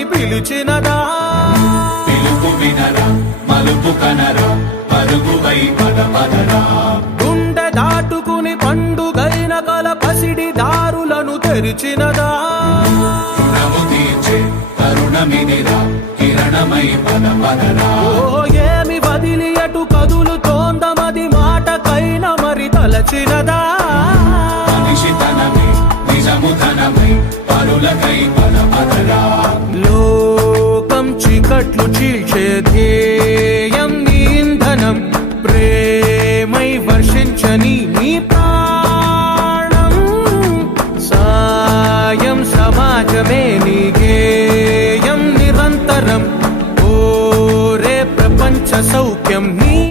రమ్మని పిలిచినదా పిలుపు వినరా మలుపు కనరా పరుగువై పద పదరా గుండె దాటుకుని పండుగైన కల పసిడి దారులను తెరిచినదా రుణము తీర్చే కరుణమిదిరా కిరణమై పద పదరా ఓ ఏమి వదిలి అటు కదులుతోందమది మాటకైన మరి తలచినదా మనిషితనమై నిజముతనమై పరులకై పద పదరా లోకం చీకట్లు చీల్చే